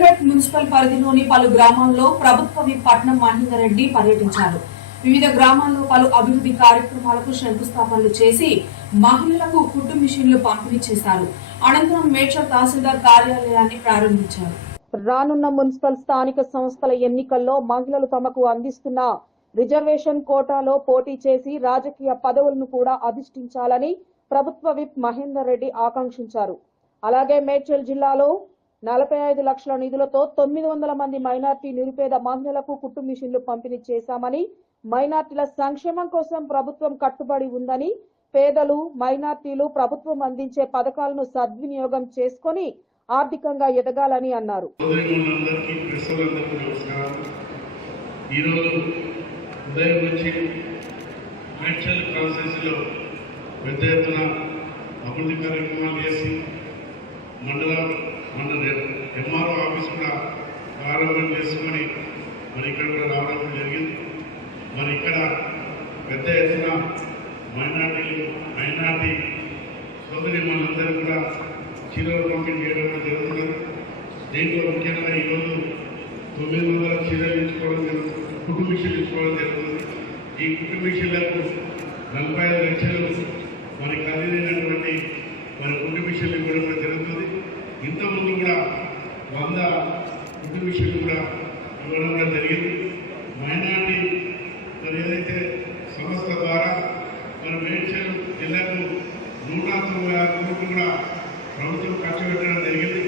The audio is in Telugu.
సిద్దిపేట మున్సిపల్ పరిధిలోని పలు గ్రామాల్లో ప్రభుత్వ విప్ పట్నం మహేందర్ రెడ్డి పర్యటించారు. వివిధ గ్రామాల్లో పలు అభివృద్ధి కార్యక్రమాలకు శంకుస్థాపనలు చేసి మహిళలకు ఫుడ్ మిషన్లు పంపిణీ చేశారు. అనంతరం మేడ్చల్ తహసీల్దార్ కార్యాలయాన్ని ప్రారంభించారు. రానున్న మున్సిపల్ స్థానిక సంస్థల ఎన్నికల్లో మహిళలు తమకు అందిస్తున్న రిజర్వేషన్ కోటాలో పోటీ చేసి రాజకీయ పదవులను కూడా అధిష్ఠించాలని ప్రభుత్వ విప్ మహేందర్ రెడ్డి ఆకాంక్షించారు. అలాగే మేడ్చల్ జిల్లాలో నలభై ఐదు లక్షల నిధులతో తొమ్మిది వందల మంది మైనార్టీ నిరుపేద మహిళలకు కుట్టు మిషన్లు పంపిణీ చేశామని మైనార్టీల సంక్షేమం కోసం ప్రభుత్వం కట్టుబడి ఉందని పేదలు మైనార్టీలు ప్రభుత్వం అందించే పథకాలను సద్వినియోగం చేసుకొని ఆర్థికంగా ఎదగాలని అన్నారు. పెద్ద ఎత్తున అభివృద్ధి కార్యక్రమాలు చేసి మండల మండల ఎంఆర్ఓ ఆఫీస్ కూడా ప్రారంభం చేసుకొని మరి ఇక్కడ కూడా రావడం జరిగింది. మరి ఇక్కడ పెద్ద ఎత్తున మైనార్టీలు మైనార్టీ సోదరి మనందరూ కూడా చీరలు పంపిణీ చేయడం జరుగుతున్నది దీంట్లో ముఖ్యంగా ఈరోజు తొమ్మిది వందల చీరలు ఇచ్చుకోవడం జరుగుతుంది కుటుంబ ఇచ్చుకోవడం జరుగుతుంది. ఈ కుటుంబ నలభై ఐదు లక్షలు మరి ఖరీదైనటువంటి మరి కుటుంబ ఇవ్వడం జరుగుతుంది. ఇంతకుముందు కూడా వంద ఇంటి విషయం కూడా ఇవ్వడం కూడా జరిగింది. మైనార్టీ మరి ఏదైతే సంస్థ ద్వారా మన మేడ్చల్ జిల్లాకు నూట తొంభై ఆరు కోట్లు కూడా ప్రభుత్వం ఖర్చు పెట్టడం జరిగింది.